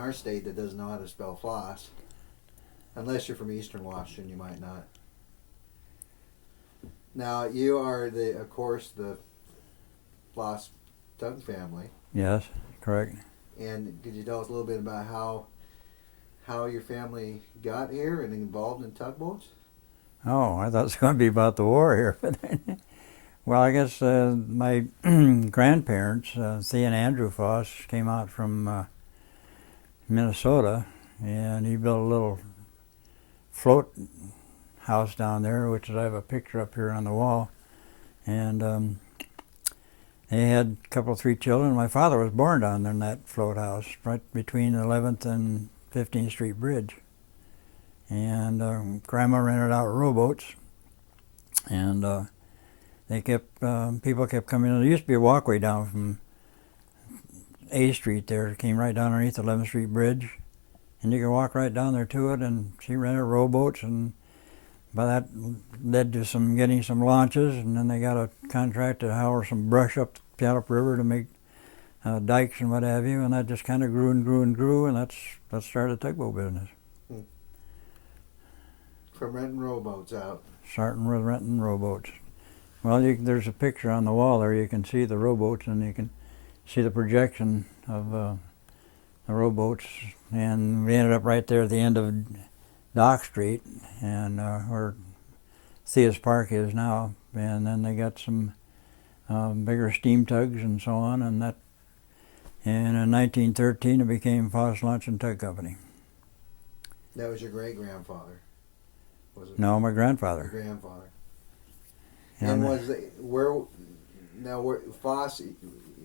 our state that doesn't know how to spell Foss. Unless you're from Eastern Washington, you might not. Now, you are, of course, the Foss tug family. Yes, correct. And could you tell us a little bit about how your family got here and involved in tugboats? Oh, I thought it was going to be about the war here. Well, I guess my grandparents, Thea and Andrew Foss, came out from Minnesota, and he built a little float house down there, which I have a picture up here on the wall. And they had a couple, 3 children. My father was born down there in that float house, right between 11th and 15th Street Bridge. And Grandma rented out rowboats, and they kept people kept coming in. There used to be a walkway down from A Street there. It came right down underneath the 11th Street Bridge, and you could walk right down there to it. And she rented rowboats, and by that led to getting some launches, and then they got a contract to haul some brush up the Puyallup River to make dikes and what have you, and that just kind of grew and grew and grew, and that started the tugboat business. From renting rowboats out. Starting with renting rowboats. Well, there's a picture on the wall there. You can see the rowboats, and you can see the projection of the rowboats. And we ended up right there at the end of Dock Street, and where Thea's Park is now. And then they got some bigger steam tugs and so on. And in 1913, it became Foss Launch and Tug Company. That was your great-grandfather, was it? No, my grandfather. Your grandfather. Yeah, And Foss,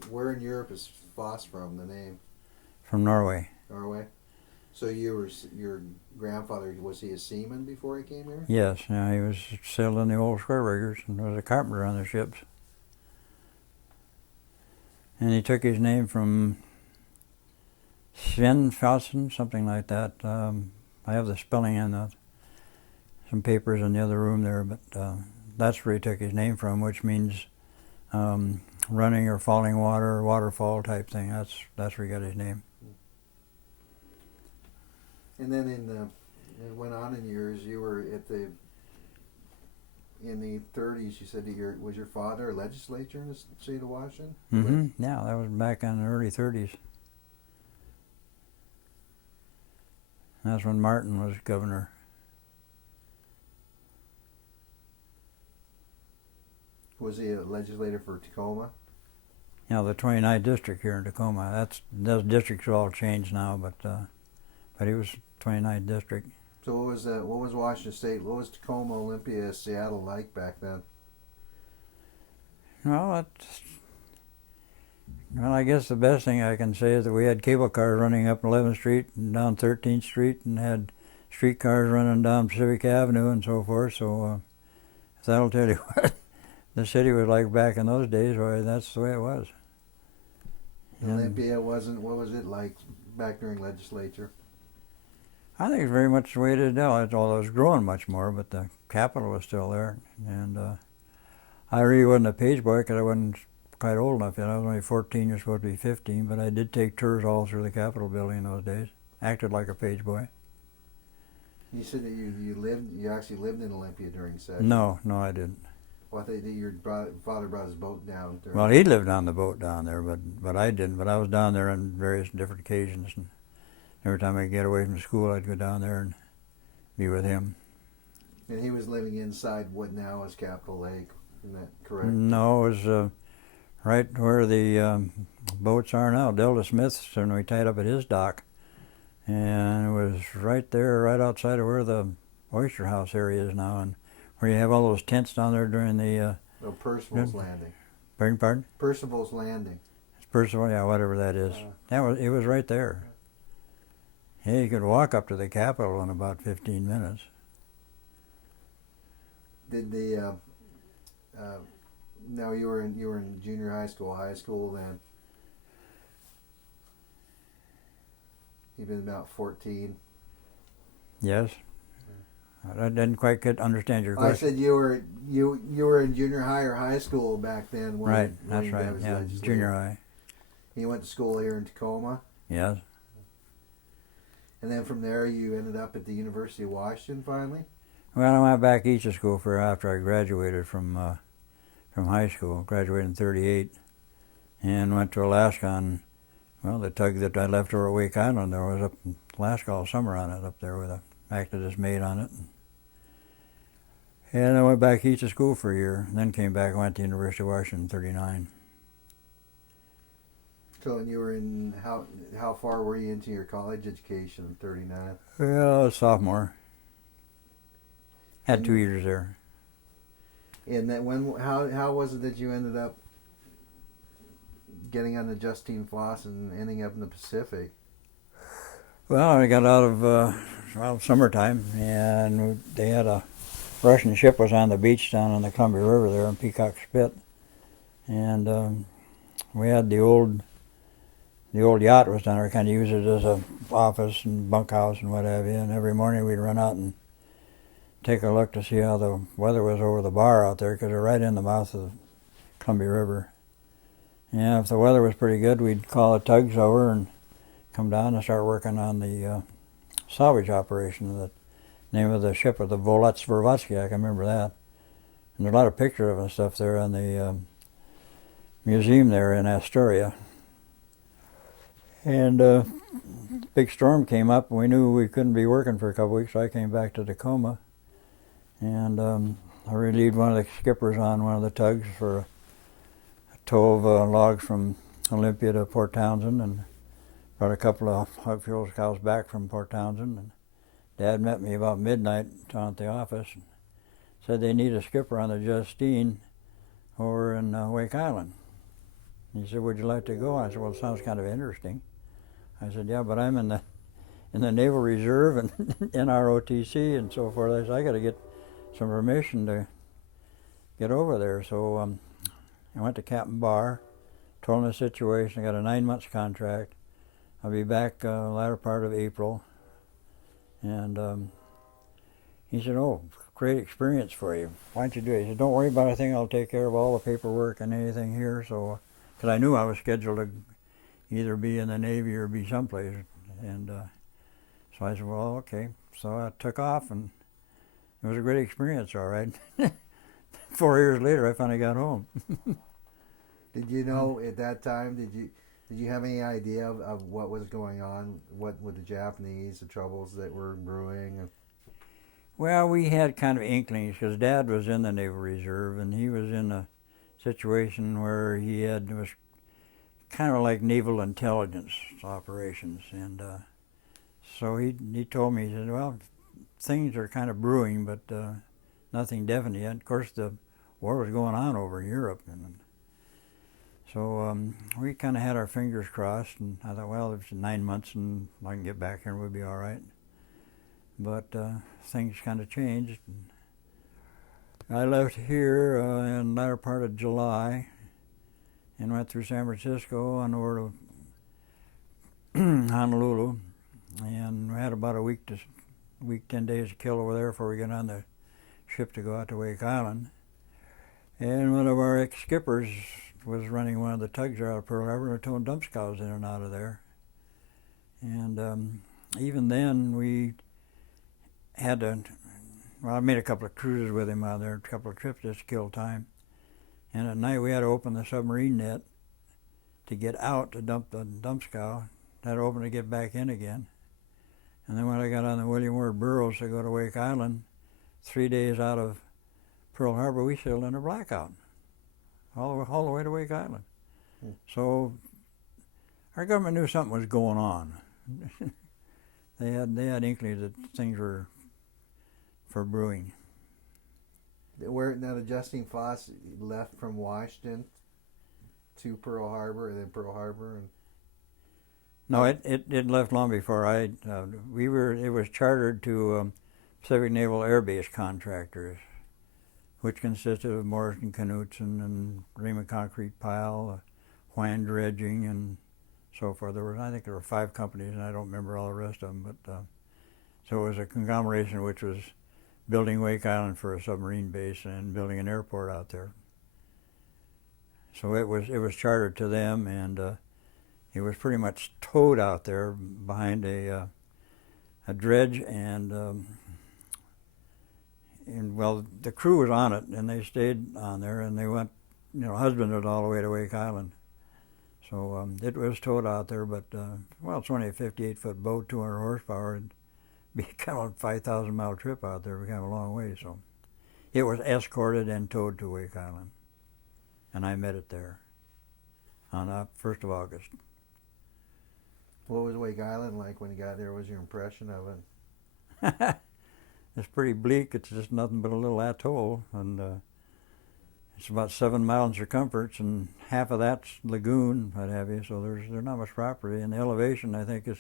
where in Europe is Foss from, the name? From Norway. Norway? So your grandfather, was he a seaman before he came here? Yes, yeah, he was sailed in the old square riggers and was a carpenter on the ships. And he took his name from Sven Fossen, something like that. I have the spelling in some papers in the other room there, but that's where he took his name from, which means running or falling water or waterfall type thing. That's where he got his name. And then it went on in years. You were in the 30s. You said that was your father a legislator in the state of Washington? Mm-hmm. Yeah, that was back in the early 30s. That's when Martin was governor. Was he a legislator for Tacoma? You know, the 29th district here in Tacoma. Those districts are all changed now, but he was 29th district. So what was Washington State? What was Tacoma, Olympia, Seattle like back then? Well, I guess the best thing I can say is that we had cable cars running up 11th Street and down 13th Street, and had streetcars running down Pacific Avenue and so forth. So if that'll tell you what the city was like back in those days, well, that's the way it was. Olympia wasn't. What was it like back during legislature? I think it's very much the way it is now, although it's growing much more, but the capital was still there. And I really wasn't a page boy because I wasn't quite old enough yet. I was only 14, you're supposed to be 15, but I did take tours all through the Capitol building in those days. Acted like a page boy. You said that you actually lived in Olympia during session. No, I didn't. Well, I think that your father brought his boat down. Well, he lived on the boat down there, but I didn't. But I was down there on various different occasions, and every time I could get away from school, I'd go down there and be with him. And he was living inside what now is Capitol Lake, isn't that correct? No, it was right where the boats are now. Delta Smith's, and we tied up at his dock. And it was right there, right outside of where the Oyster House area is now, and where you have all those tents down there during the... Percival's Landing. Pardon? Percival's Landing. It's Percival, yeah, whatever that is. It was right there. Yeah, you could walk up to the Capitol in about 15 minutes. Did the... no, you were in junior high school then. You've been about 14. Yes. I didn't quite understand your question. I said you were in junior high or high school back then. Right, that's right. Yeah, junior high. You went to school here in Tacoma. Yes. And then from there, you ended up at the University of Washington finally? Well, I went back east of school for after I graduated from high school. Graduated in '38, and went to Alaska on, well, the tug that I left over at Wake Island. There was up in Alaska all summer on it up there with a acted as mate on it. And I went back east of school for a year, and then came back and went to the University of Washington in '39. So, and you were in, how far were you into your college education in '39? Well, sophomore. Had 2 years there. And then how was it that you ended up getting on the Justine Foss and ending up in the Pacific? Well, I got out of summertime, and they had a Russian ship was on the beach down on the Columbia River there in Peacock Spit, and we had the old yacht was down there. Kind of used it as a office and bunkhouse and what have you. And every morning we'd run out and take a look to see how the weather was over the bar out there, because we're right in the mouth of the Columbia River. And if the weather was pretty good, we'd call the tugs over and come down and start working on the salvage operation. The name of the ship was the Volets Vervatsky, I can remember that. And there's a lot of pictures of it and stuff there on the museum there in Astoria. And big storm came up, and we knew we couldn't be working for a couple weeks, so I came back to Tacoma. And I relieved one of the skippers on one of the tugs for a tow of logs from Olympia to Port Townsend, and brought a couple of hog fuel cows back from Port Townsend. And Dad met me about midnight down at the office and said they need a skipper on the Justine over in Wake Island. He said, "Would you like to go?" I said, "Well, it sounds kind of interesting." I said, "Yeah, but I'm in the Naval Reserve and NROTC and so forth." I said, "I got to get some permission to get over there." So I went to Captain Barr, told him the situation. I got a 9-month contract. I'll be back latter part of April. And he said, "Oh, great experience for you. Why don't you do it?" He said, "Don't worry about anything. I'll take care of all the paperwork and anything here." So, because I knew I was scheduled to either be in the Navy or be someplace. And so I said, "Well, okay." So I took off, and it was a great experience, all right. 4 years later, I finally got home. Did you know at that time, did you have any idea of what was going on, what with the Japanese, the troubles that were brewing? Well, we had kind of inklings, because Dad was in the Naval Reserve, and he was in a situation where it was kind of like naval intelligence operations. And so he told me, he said, "Well, things are kind of brewing, but nothing definite yet." Of course, the war was going on over in Europe, and so we kind of had our fingers crossed, and I thought, well, it's 9 months and I can get back here and we'll be all right. But things kind of changed. I left here in the latter part of July and went through San Francisco and over to Honolulu, and we had about a week, 10 days to kill over there before we got on the ship to go out to Wake Island. And one of our ex-skippers was running one of the tugs out of Pearl Harbor and towing dump scows in and out of there. And even then, we had to, well, I made a couple of cruises with him out there, a couple of trips just to kill time. And at night, we had to open the submarine net to get out to dump the dump scow. Had to open to get back in again. And then when I got on the William Ward Burroughs to go to Wake Island, 3 days out of Pearl Harbor, we sailed in a blackout, all the way to Wake Island. So our government knew something was going on. They had inklings that things were for brewing. Where now the Justine Foss left from Washington to Pearl Harbor, and then Pearl Harbor, and no, it left long before I. It was chartered to Pacific Naval Air Base contractors, which consisted of Morrison Knudsen and Raymond Concrete Pile, Hwan Dredging, and so forth. I think there were 5 companies, and I don't remember all the rest of them. But so it was a conglomeration which was building Wake Island for a submarine base and building an airport out there. So it was chartered to them, and it was pretty much towed out there behind a a dredge, and well, the crew was on it, and they stayed on there, and they went, husbanded all the way to Wake Island. So it was towed out there, but well, it's only a 58-foot boat, 200 horsepower. It'd be kind of a 5,000-mile trip out there. We kind of a long way, so it was escorted and towed to Wake Island, and I met it there on 1st of August. What was Wake Island like when you got there? What was your impression of it? It's pretty bleak. It's just nothing but a little atoll, and it's about 7 miles in circumference, and half of that's lagoon, what have you. So there's not much property, and the elevation I think is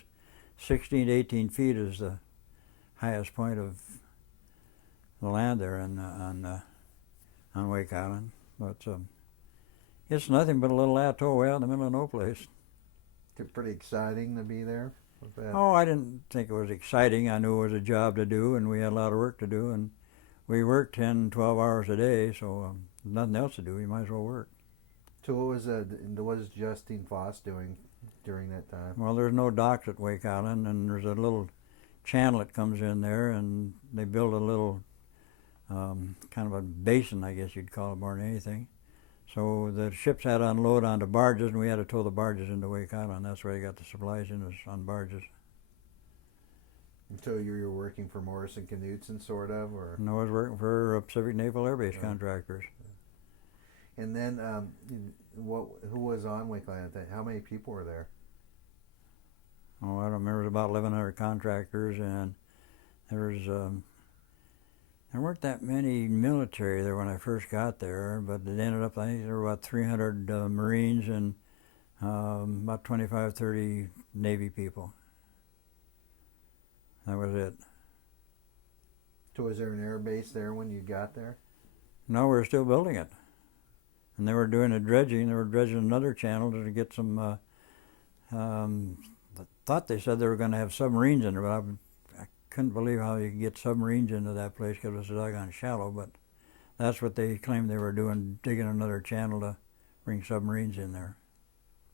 16 to 18 feet is the highest point of the land there on Wake Island. But it's nothing but a little atoll way out in the middle of no place. It's pretty exciting to be there. Oh, I didn't think it was exciting. I knew it was a job to do, and we had a lot of work to do, and we worked 10, 12 hours a day, so nothing else to do. You might as well work. So what was Justine Foss doing during that time? Well, there's no docks at Wake Island, and there's a little channel that comes in there, and they build a little kind of a basin, I guess you'd call it, more than anything. So the ships had to unload onto barges, and we had to tow the barges into Wake Island. That's where they got the supplies in, was on barges. So you were working for Morrison Knudsen, sort of, or? No, I was working for Pacific Naval Air Base contractors. And then, who was on Wake Island? How many people were there? Oh, I don't remember. It was about 1,100 contractors, and there weren't that many military there when I first got there, but it ended up, I think there were about 300 Marines and about 25, 30 Navy people. That was it. So was there an air base there when you got there? No, we were still building it. And they were doing a dredging. They were dredging another channel to get some, thought they said they were going to have submarines in there, but I couldn't believe how you could get submarines into that place because it was so doggone shallow, but that's what they claimed they were doing, digging another channel to bring submarines in there.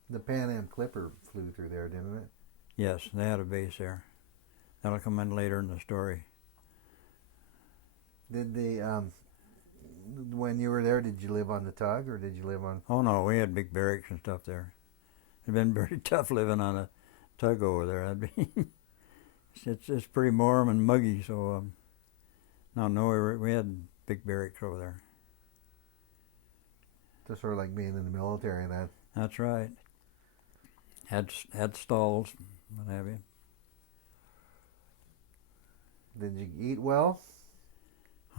The Pan Am Clipper flew through there, didn't it? Yes, they had a base there. That'll come in later in the story. Did when you were there, did you live on the tug, or did you live on? Oh no, we had big barracks and stuff there. It'd been very tough living on a tug over there. That'd be it's pretty warm and muggy, so no, we had big barracks over there. Just sort of like being in the military, then. That's right. Had stalls, what have you. Did you eat well?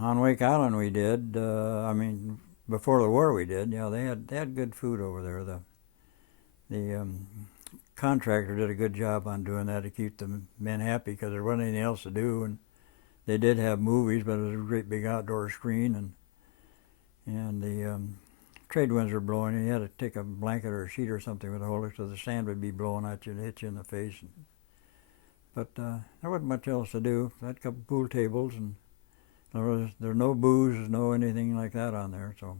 On Wake Island we did. Before the war we did. Yeah, they had good food over there. The contractor did a good job on doing that to keep the men happy because there wasn't anything else to do, and they did have movies, but it was a great big outdoor screen, and the trade winds were blowing, and you had to take a blanket or a sheet or something with a holder so the sand would be blowing at you and hit you in the face. But there wasn't much else to do. I had a couple pool tables, and there was no booze, no anything like that on there. So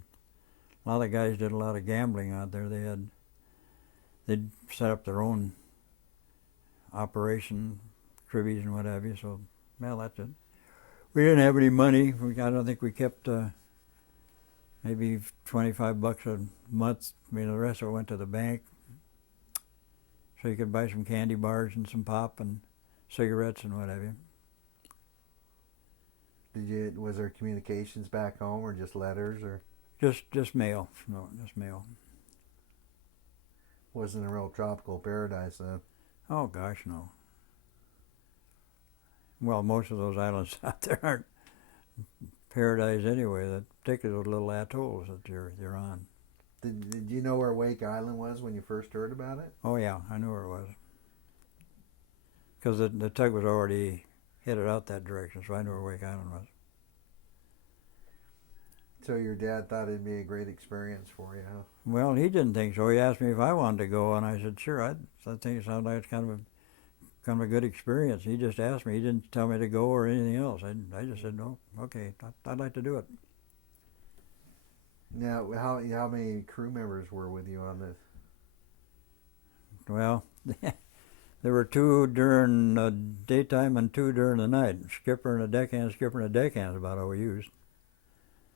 a lot of the guys did a lot of gambling out there. They'd set up their own operation, trivvies and what have you. So, well, that's it. We didn't have any money. I don't think we kept maybe $25 a month. The rest of it went to the bank. So you could buy some candy bars and some pop and cigarettes and what have you. Was there communications back home, or just letters, or? Just mail. No, just mail. Wasn't a real tropical paradise then. Oh gosh, no. Well, most of those islands out there aren't paradise anyway. Particularly those little atolls that you're on. Did you know where Wake Island was when you first heard about it? Oh yeah, I knew where it was. Because the tug was already headed out that direction, so I knew where Wake Island was. So your dad thought it'd be a great experience for you, huh? Well, he didn't think so. He asked me if I wanted to go, and I said, sure. I think it sounded like it's kind of a good experience. He just asked me. He didn't tell me to go or anything else. I just said, no, okay, I'd like to do it. Now, how many crew members were with you on this? Well, There were 2 during the daytime and 2 during the night. Skipper and a deckhand, skipper and a deckhand is about all we used.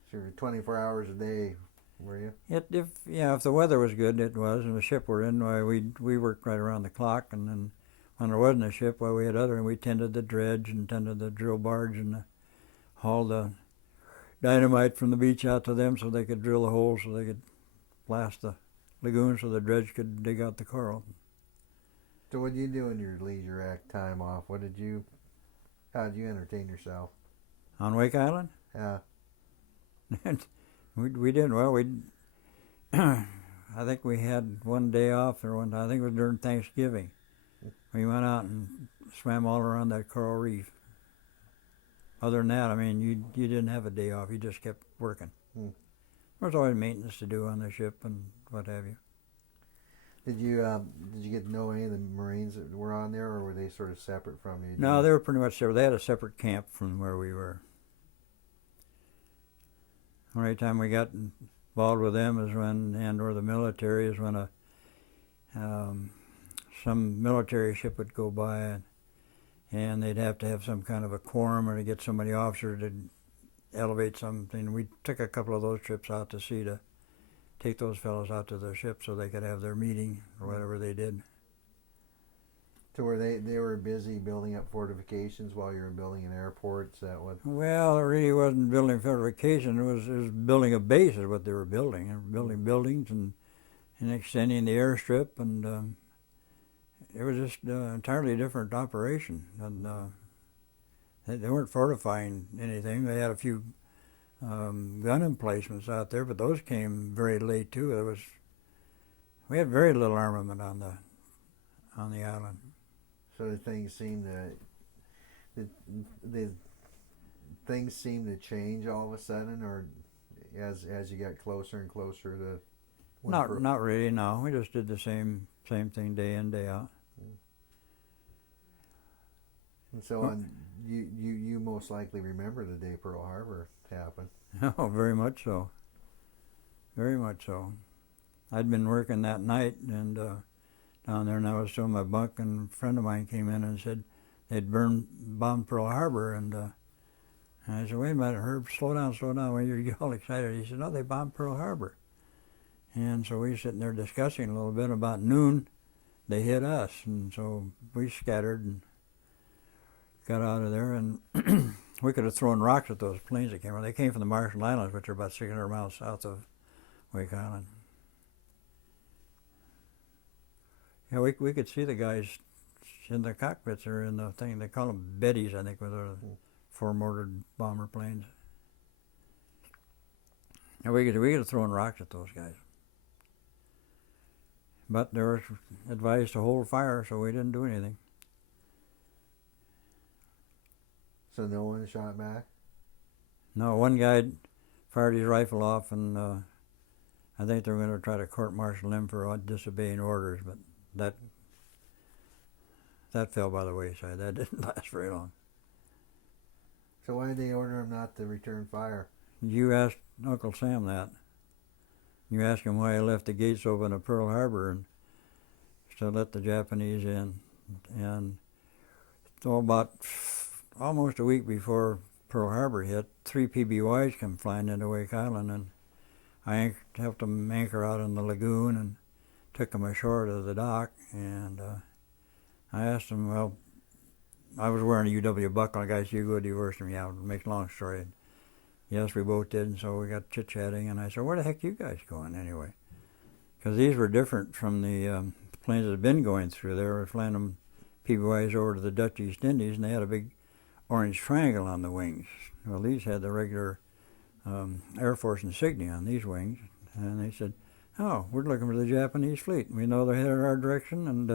So you're 24 hours a day, were you? If the weather was good, it was, and the ship we're in, why we worked right around the clock, and then when there wasn't a ship, why we had other, and we tended the dredge and tended the drill barge and hauled the dynamite from the beach out to them so they could drill the holes so they could blast the lagoon so the dredge could dig out the coral. So what did you do in your leisure act time off? How did you entertain yourself? On Wake Island? Yeah. we did well. I think we had one day off, I think it was during Thanksgiving. We went out and swam all around that coral reef. Other than that, I mean, you didn't have a day off. You just kept working. There was always maintenance to do on the ship and what have you. Did you get to know any of the Marines that were on there, or were they sort of separate from you? No, they were pretty much separate. They had a separate camp from where we were. The only time we got involved with them is or the military, is when some military ship would go by and they'd have to have some kind of a quorum or to get somebody officer to elevate something. We took a couple of those trips out to sea to take those fellows out to their ship so they could have their meeting or whatever they did. So were they were busy building up fortifications while you were building an airport? Is that what? Well, it really wasn't building fortification. It was building a base is what they were building. They were building buildings and extending the airstrip, and it was just an entirely different operation. And they weren't fortifying anything. They had a few gun emplacements out there, but those came very late too. We had very little armament on the island. So things seem to change all of a sudden, or as you got closer and closer to. Not really. No, we just did the same thing day in, day out. And so you most likely remember the day Pearl Harbor happened. Oh, very much so. Very much so. I'd been working that night and down there, and I was still in my bunk, and a friend of mine came in and said they'd bombed Pearl Harbor, and I said, "Wait a minute, Herb, slow down. When you get all excited," he said, "No, they bombed Pearl Harbor." And so we were sitting there discussing a little bit. About noon, they hit us, and so we scattered and got out of there, and we could have thrown rocks at those planes that came over. They came from the Marshall Islands, which are about 600 miles south of Wake Island. Yeah, we could see the guys in the cockpits or in the thing. They call them Bettys, I think, with the four-motored bomber planes. And we could have thrown rocks at those guys. But they were advised to hold fire, so we didn't do anything. So no one shot back? No, one guy fired his rifle off, and I think they were going to try to court-martial him for disobeying orders, but that fell by the wayside. That didn't last very long. So why did they order him not to return fire? You asked Uncle Sam that. You asked him why he left the gates open at Pearl Harbor and to let the Japanese in. And so about almost a week before Pearl Harbor hit, 3 PBYs come flying into Wake Island, and I helped them anchor out in the lagoon and took them ashore to the dock. And I asked them, well, I was wearing a UW buckle. The guy said, "You go divorce him." Yeah, to make a long story. Yes, we both did, and so we got chit-chatting, and I said, "Where the heck are you guys going anyway?" Because these were different from the planes that had been going through. They were flying them PBYs over to the Dutch East Indies, and they had a big orange triangle on the wings. Well, these had the regular Air Force insignia on these wings, and they said, "Oh, we're looking for the Japanese fleet. We know they're headed our direction, and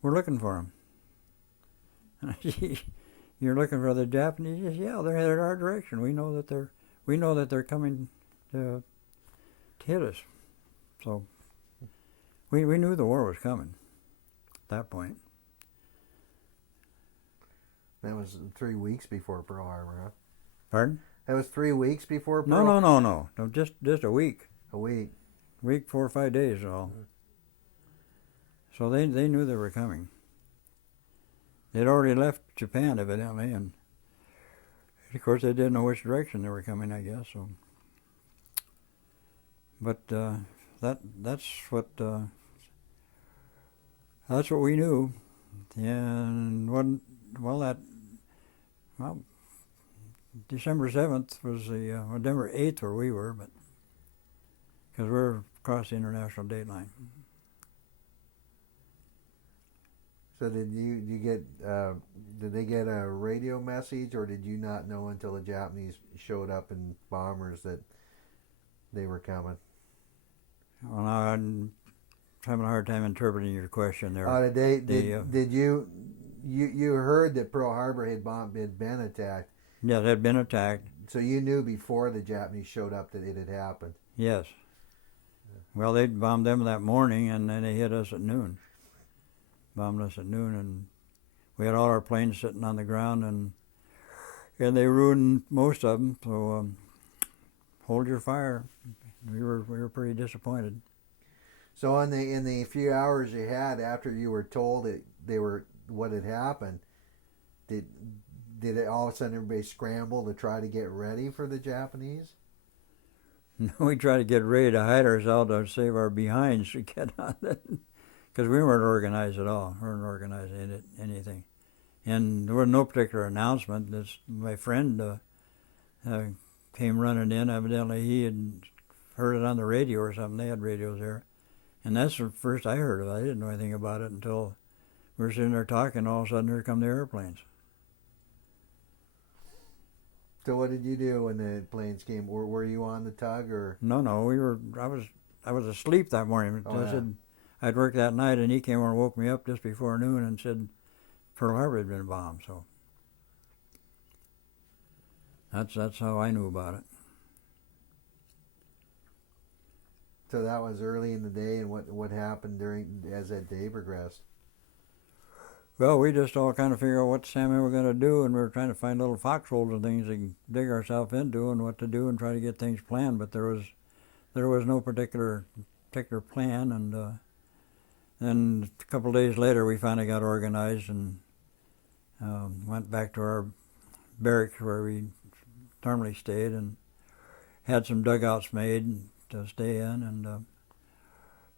we're looking for them." "You're looking for the Japanese?" Yes, "Yeah, they're headed our direction. We know that they're coming to hit us." So we knew the war was coming at that point. That was 3 weeks before Pearl Harbor, huh? Pardon? That was 3 weeks before Pearl? No. Just a week. A week. 4 or 5 days, all. So they knew they were coming. They'd already left Japan, evidently, and of course they didn't know which direction they were coming, I guess. So, but that's what we knew. And December 7th was December 8th where we were, but because we're across the international date line. So did they get a radio message, or did you not know until the Japanese showed up in bombers that they were coming? Well, now I'm having a hard time interpreting your question there. Did you heard that Pearl Harbor had been attacked? Yeah, it had been attacked. So you knew before the Japanese showed up that it had happened? Yes. Well, they bombed them that morning, and then they hit us at noon. Bombed us at noon, and we had all our planes sitting on the ground, and they ruined most of them. So hold your fire. We were pretty disappointed. So in the few hours you had after you were told that what had happened, did it all of a sudden everybody scramble to try to get ready for the Japanese? No, we tried to get ready to hide ourselves to save our behinds to get on it. Because we weren't organized at all. We weren't organized in anything. And there was no particular announcement. My friend came running in. Evidently he had heard it on the radio or something. They had radios there. And that's the first I heard of it. I didn't know anything about it until we were sitting there talking. All of a sudden here come the airplanes. So what did you do when the planes came? Were you on the tug or? No. I was asleep that morning. Oh, I said I'd worked that night, and he came over and woke me up just before noon and said Pearl Harbor had been bombed. So that's how I knew about it. So that was early in the day, and what happened as that day progressed? Well, we just all kind of figured out what Sam and we were going to do, and we were trying to find little foxholes and things to dig ourselves into and what to do and try to get things planned. But there was no particular plan, and then a couple of days later we finally got organized and went back to our barracks where we normally stayed and had some dugouts made to stay in, and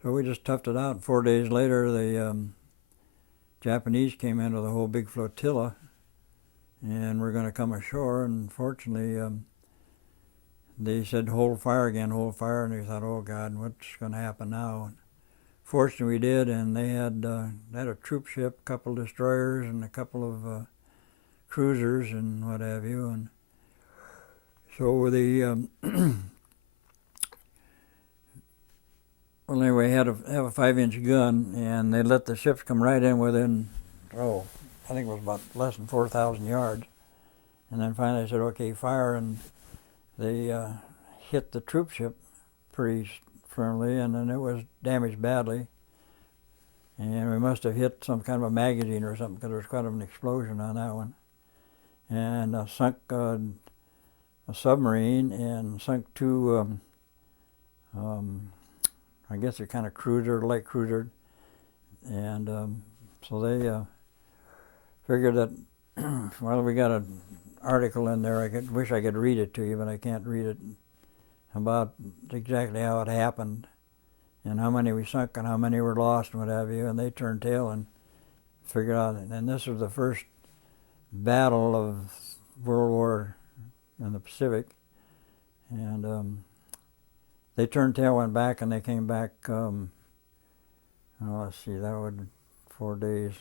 so we just toughed it out. 4 days later, the Japanese came in with a whole big flotilla, and we're going to come ashore, and fortunately they said hold fire again, hold fire, and we thought, oh God, what's going to happen now? And fortunately we did, and they had a troop ship, a couple of destroyers, and a couple of cruisers and what have you, and so the well, anyway, had a 5-inch gun, and they let the ships come right in within, I think it was about less than 4,000 yards. And then finally they said, okay, fire, and they hit the troop ship pretty firmly, and then it was damaged badly. And we must have hit some kind of a magazine or something, because there was quite an explosion on that one. And sunk a submarine and sunk two I guess they're kind of light cruiser, and so they figured that, well, we got an article in there, wish I could read it to you, but I can't read it, about exactly how it happened, and how many we sunk and how many were lost and what have you, and they turned tail and figured out, and this was the first battle of World War in the Pacific, and they turned tail, went back, and they came back, let's see, that would 4 days.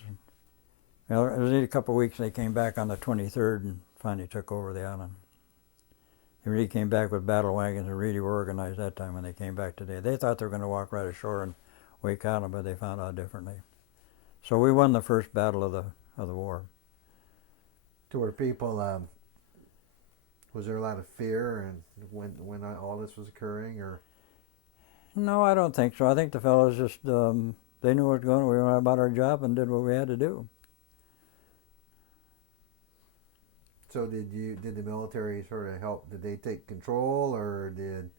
Well, it was a couple of weeks, and they came back on the 23rd and finally took over the island. They really came back with battle wagons and really were organized that time when they came back today. They thought they were going to walk right ashore and Wake Island, but they found out differently. So we won the first battle of the war. To where people, was there a lot of fear and when all this was occurring, or? No, I don't think so. I think the fellows just, they knew what was going on. We went about our job and did what we had to do. So did the military sort of help? Did they take control, or did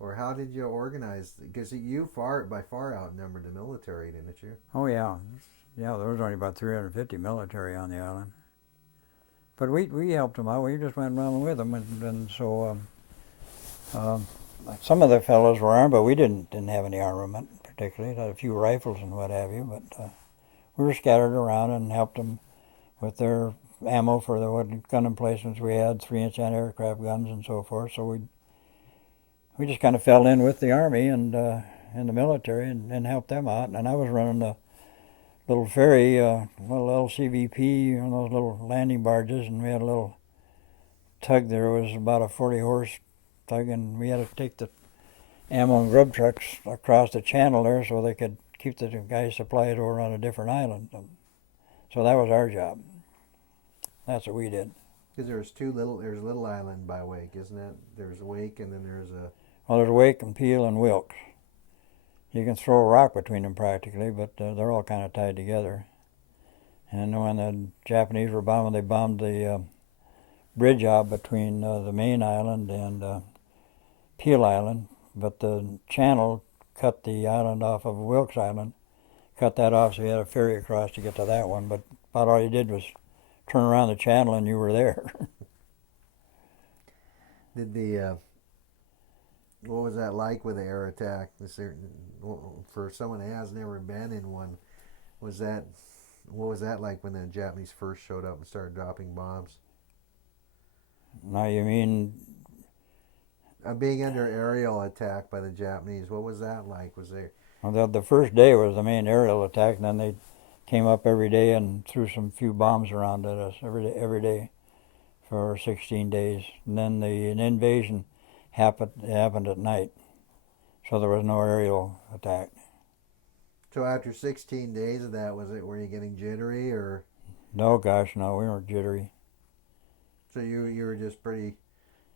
Or how did you organize? Because you by far outnumbered the military, didn't you? Oh yeah, yeah. There was only about 350 military on the island, but we helped them out. We just went around with them, and so some of the fellows were armed, but we didn't have any armament particularly. Had a few rifles and what have you, but we were scattered around and helped them with their ammo for the gun emplacements we had, 3-inch anti-aircraft guns and so forth. So we just kind of fell in with the Army and the military and helped them out. And I was running the little ferry, little LCVP, those little landing barges, and we had a little tug there. It was about a 40-horse tug, and we had to take the ammo and grub trucks across the channel there so they could keep the guys supplied over on a different island. So that was our job. That's what we did. Because there's a little island by Wake, isn't it? There's Wake, and then there's a... Well, there's Wake and Peel and Wilkes. You can throw a rock between them practically, but they're all kind of tied together. And when the Japanese were bombing, they bombed the bridge out between the main island and Peel Island, but the channel cut the island off of Wilkes Island, cut that off so you had a ferry across to get to that one, but about all you did was turn around the channel and you were there. Did what was that like with the air attack? For someone who has never been in one, what was that like when the Japanese first showed up and started dropping bombs? Now you mean being under aerial attack by the Japanese? What was that like? Well, the first day was the main aerial attack, and then they came up every day and threw some few bombs around at us every day for 16 days. And then an invasion happened at night, so there was no aerial attack. So after 16 days of that, were you getting jittery or? No, gosh, no, we weren't jittery. So you were just pretty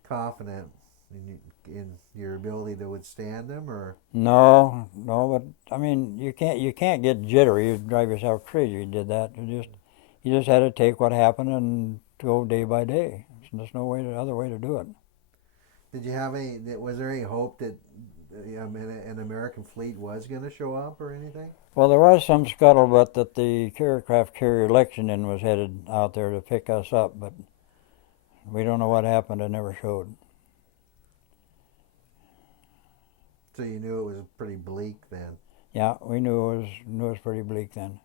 confident in your ability to withstand them, or? No, but I mean, you can't get jittery. You'd drive yourself crazy. You did that. You just had to take what happened and go day by day. There's no other way to do it. Did you have was there any hope that an American fleet was going to show up or anything? Well, there was some scuttlebutt that the aircraft carrier Lexington was headed out there to pick us up, but we don't know what happened. It never showed. So you knew it was pretty bleak then? Yeah, we knew it was pretty bleak then,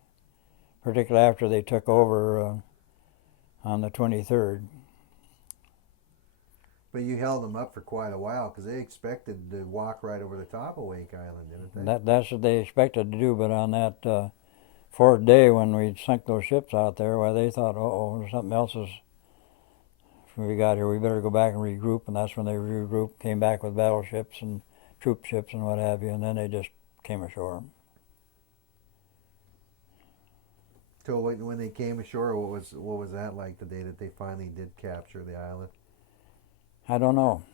particularly after they took over on the 23rd. But you held them up for quite a while because they expected to walk right over the top of Wake Island, didn't they? That's what they expected to do, but on that fourth day when we sunk those ships out there, well, they thought, there's something else we got here. We better go back and regroup, and that's when they regrouped, came back with battleships and troop ships and what have you, and then they just came ashore. So when they came ashore, what was that like the day that they finally did capture the island? I don't know.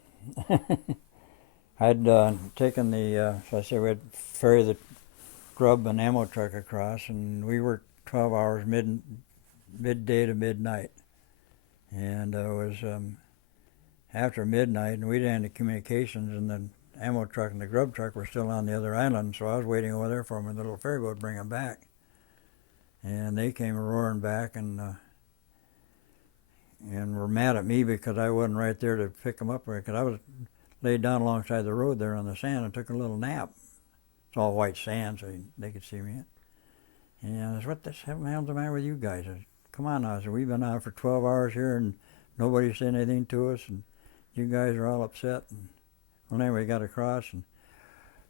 I'd taken so I said we'd ferry the grub and ammo truck across, and we worked 12 hours midday to midnight. And it was after midnight, and we didn't have any communications, and the ammo truck and the grub truck were still on the other island, so I was waiting over there for them in the little ferry boat to bring them back. And they came roaring back and were mad at me because I wasn't right there to pick them up, because I was laid down alongside the road there on the sand and took a little nap. It's all white sand, so they could see me. And I said, what the hell's the matter with you guys? I said, come on now. I said, we've been out for 12 hours here and nobody said anything to us, and you guys are all upset. And, well, anyway, we got across, and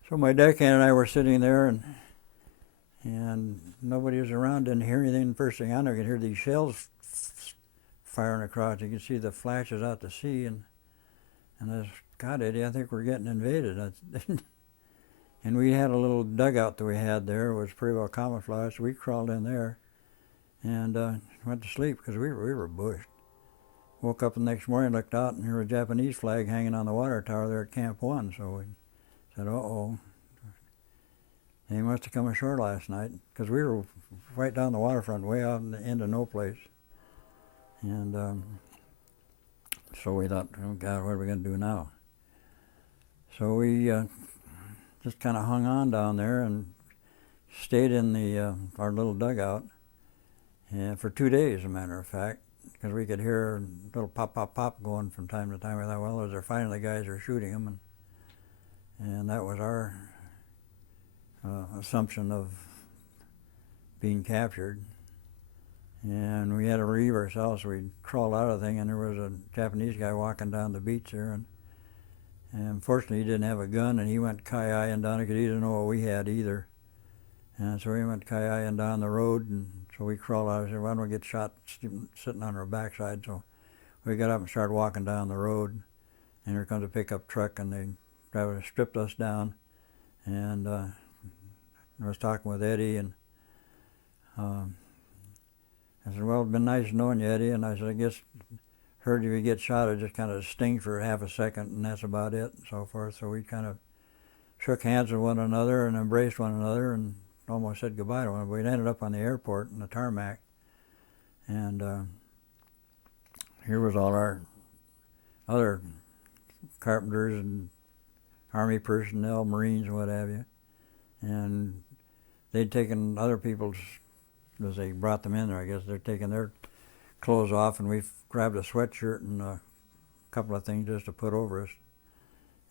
so my deckhand and I were sitting there, and nobody was around, didn't hear anything. First thing I know, I could hear these shells firing across. You could see the flashes out to sea, and I said, God, Eddie, I think we're getting invaded. And we had a little dugout that we had there. It was pretty well camouflaged. So we crawled in there and went to sleep because we were bushed. Woke up the next morning, looked out, and there was a Japanese flag hanging on the water tower there at Camp 1. So we said, uh-oh. They must have come ashore last night, because we were right down the waterfront, way out in the end of no place. And so we thought, oh God, what are we going to do now? So we just kind of hung on down there and stayed in the our little dugout for 2 days, as a matter of fact, because we could hear a little pop, pop, pop going from time to time. We thought, well, they're finally guys are shooting them, and that was our assumption of being captured. And we had to relieve ourselves, so we crawled out of the thing, and there was a Japanese guy walking down the beach there, and fortunately he didn't have a gun, and he went kayaking down because he didn't know what we had either. And so we went kayaking down the road, and so we crawled out and said, why don't we get shot sitting on our backside? So we got up and started walking down the road, and here comes a pickup truck, and they stripped us down. And I was talking with Eddie, and I said, well, it's been nice knowing you, Eddie. And I said, I guess heard if you get shot, it just kind of stings for half a second, and that's about it, and so forth. So we kind of shook hands with one another and embraced one another and almost said goodbye to one another. We ended up on the airport in the tarmac, and here was all our other carpenters and Army personnel, Marines, what have you. And they'd taken other people's, as they brought them in there, I guess they're taking their clothes off, and we grabbed a sweatshirt and a couple of things just to put over us.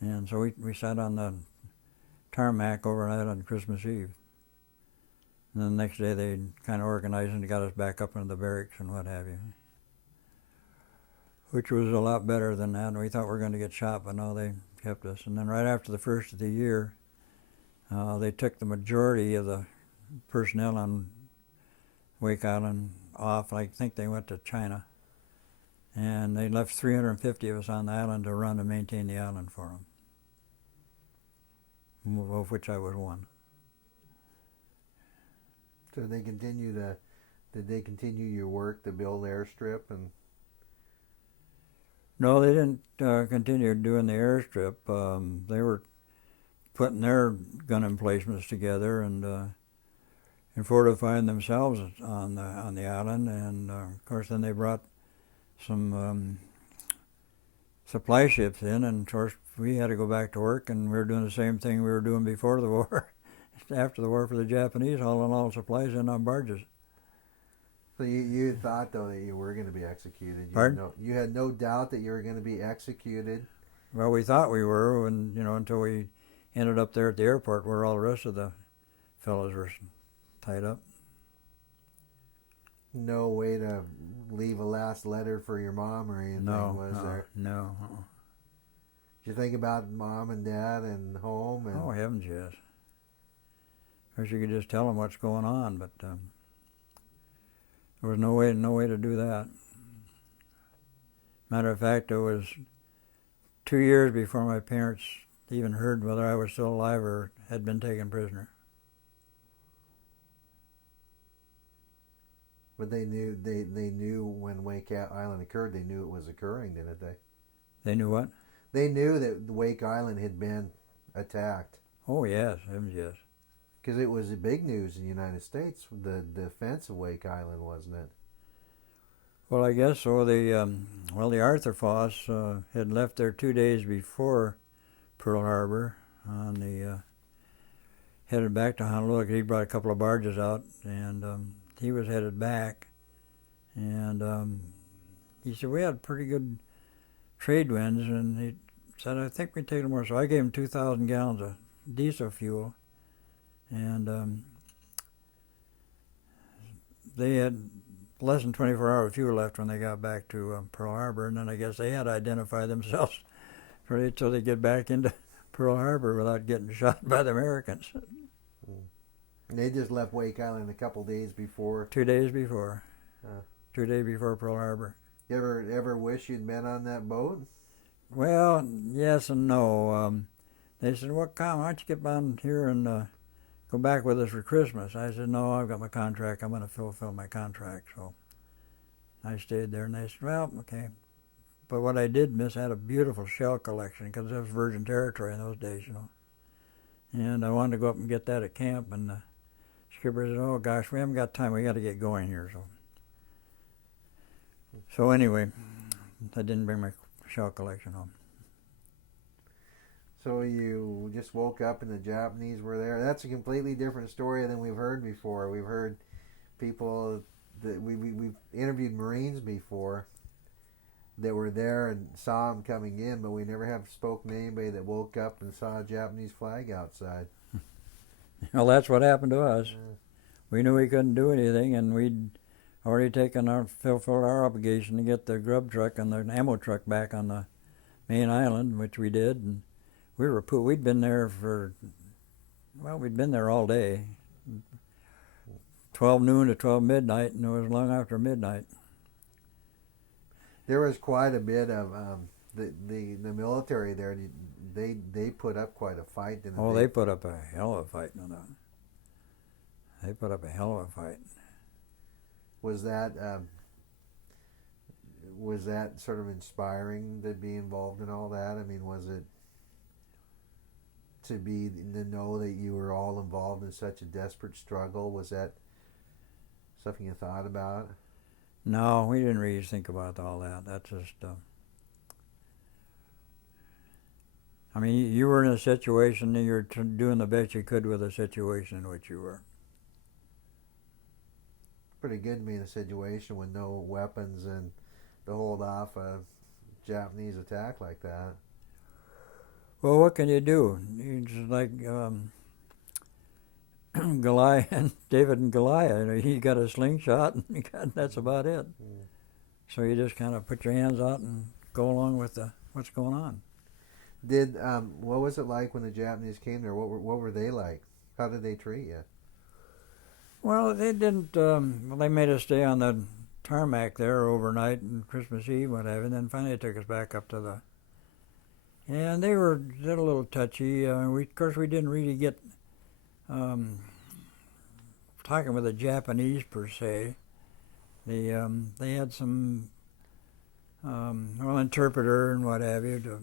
And so we sat on the tarmac overnight on Christmas Eve. And then the next day they kind of organized and got us back up into the barracks and what have you, which was a lot better than that. And we thought we were going to get shot, but no, they kept us. And then right after the first of the year, they took the majority of the personnel on Wake Island off. I think they went to China. And they left 350 of us on the island to run and maintain the island for them, of which I was one. So did they continue your work to build airstrip? And no, they didn't continue doing the airstrip. They were putting their gun emplacements together and fortifying themselves on the island. And of course, then they brought some supply ships in, and of course we had to go back to work, and we were doing the same thing we were doing before the war. After the war for the Japanese, hauling all supplies in on barges. So you thought, though, that you were going to be executed? Pardon? You had no doubt that you were going to be executed? Well, we thought we were, and until we ended up there at the airport where all the rest of the fellows were tied up. No way to leave a last letter for your mom or anything, was there? No. Did you think about mom and dad and home? And oh, heavens, yes. Of course, you could just tell them what's going on, but there was no way to do that. Matter of fact, it was 2 years before my parents even heard whether I was still alive or had been taken prisoner. But they knew when Wake Island occurred. They knew it was occurring, didn't they? They knew what? They knew that Wake Island had been attacked. Oh yes, heavens yes. Because it was the big news in the United States, the defense of Wake Island, wasn't it? Well, I guess so. The Arthur Foss had left there 2 days before Pearl Harbor on the headed back to Honolulu. He brought a couple of barges out, and he was headed back. And he said, we had pretty good trade winds, and he said, I think we take them more. So I gave him 2,000 gallons of diesel fuel. And they had less than 24 hours of fuel left when they got back to Pearl Harbor, and then I guess they had to identify themselves until they get back into Pearl Harbor without getting shot by the Americans. They just left Wake Island a couple days before. 2 days before. 2 days before Pearl Harbor. You ever wish you'd been on that boat? Well, yes and no. They said, well, come, why don't you get on here and go back with us for Christmas? I said, no, I've got my contract. I'm going to fulfill my contract. So I stayed there, and they said, well, okay. But what I did miss, I had a beautiful shell collection because it was virgin territory in those days, And I wanted to go up and get that at camp, and the skipper said, oh, gosh, we haven't got time. We got to get going here. So anyway, I didn't bring my shell collection home. So you just woke up and the Japanese were there. That's a completely different story than we've heard before. We've heard people that we've interviewed Marines before that were there and saw them coming in, but we never have spoken to anybody that woke up and saw a Japanese flag outside. Well, that's what happened to us. We knew we couldn't do anything, and we'd already fulfilled our obligation to get the grub truck and the ammo truck back on the main island, which we did. And we'd been there we'd been there all day, 12 noon to 12 midnight, and it was long after midnight. There was quite a bit of the military there. They put up quite a fight. Didn't Oh, they put up a hell of a fight. No. They put up a hell of a fight. Was that sort of inspiring to be involved in all that? I mean, was it to know that you were all involved in such a desperate struggle? Was that something you thought about? No, we didn't really think about all that. That's just. I mean, you were in a situation and you're doing the best you could with the situation in which you were. Pretty good to be in a situation with no weapons and to hold off a Japanese attack like that. Well, what can you do? You just like Goliath, David and Goliath. He got a slingshot, and that's about it. So you just kind of put your hands out and go along with what's going on. What was it like when the Japanese came there? What were they like? How did they treat you? Well, they didn't. They made us stay on the tarmac there overnight and Christmas Eve, whatever. And then finally they took us back up to the. And they were a little touchy. Of course, we didn't really get talking with the Japanese per se. They had some interpreter and what have you to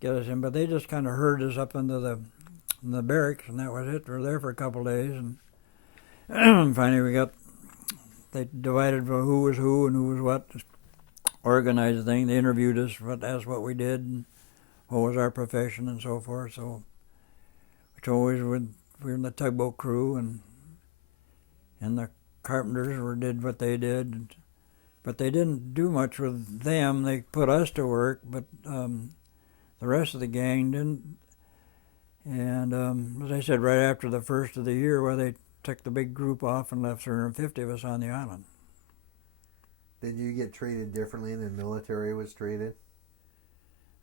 get us in, but they just kind of herded us up into the barracks, and that was it. We were there for a couple of days, and finally they divided who was who and who was what, organized the thing. They interviewed us, asked what we did, and what was our profession, and so forth. So, which always we were in the tugboat crew, and the carpenters did what they did, but they didn't do much with them. They put us to work, but the rest of the gang didn't. And as I said, right after the first of the year, they took the big group off and left 350 of us on the island. Did you get treated differently than the military was treated?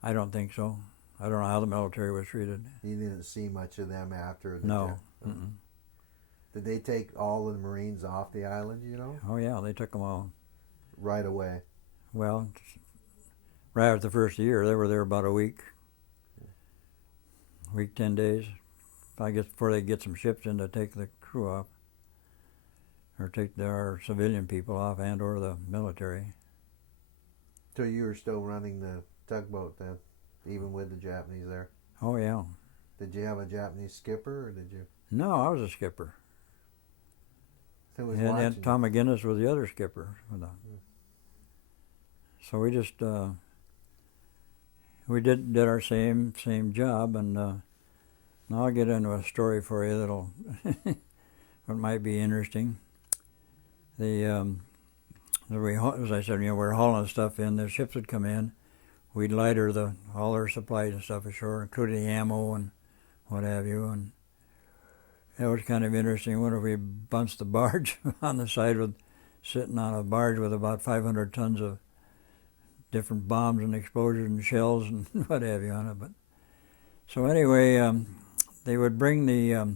I don't think so. I don't know how the military was treated. You didn't see much of them after? No. Did they take all of the Marines off the island, you know? Oh, yeah, they took them all. Right away? Well, right after the first year, they were there about a week, 10 days. I guess before they get some ships in to take the crew off, or take our civilian people off and or the military. So you were still running the tugboat then, even with the Japanese there? Oh, yeah. Did you have a Japanese skipper, or did you? No, I was a skipper. Who was and watching? Tom McGinnis was the other skipper. So we just we did our same job, and now I'll get into a story for you that'll what might be interesting. As I said, we're hauling stuff in. The ships would come in. We'd lighter all our supplies and stuff ashore, including the ammo and what have you. And it was kind of interesting. When we bunched the barge on the side sitting on a barge with about 500 tons of different bombs and explosives and shells and what have you on it. But so anyway, they would bring what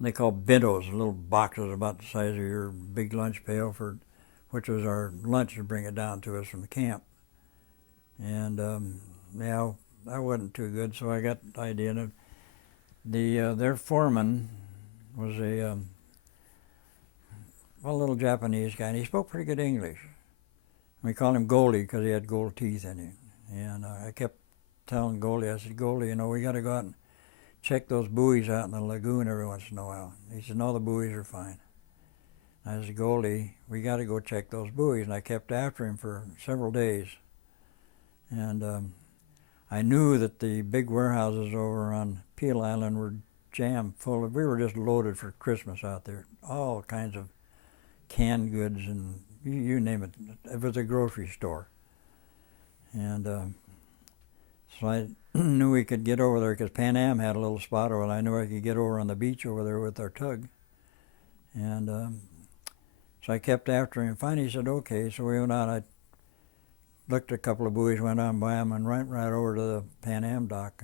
they call bentos, little boxes about the size of your big lunch pail, which was our lunch, to bring it down to us from the camp. And that wasn't too good, so I got the idea that their foreman was a little Japanese guy, and he spoke pretty good English. We called him Goldie because he had gold teeth in him. And I kept telling Goldie, I said, Goldie, we got to go out and check those buoys out in the lagoon every once in a while. He said, no, the buoys are fine. I said, Goldie, we got to go check those buoys. And I kept after him for several days. And I knew that the big warehouses over on Peel Island were jammed full of. We were just loaded for Christmas out there. All kinds of canned goods and you name it. It was a grocery store. And so I knew we could get over there because Pan Am had a little spot over there. I knew I could get over on the beach over there with our tug. And so I kept after him. Finally he said, okay. So we went out. I looked at a couple of buoys, went on by them, and went right over to the Pan Am dock.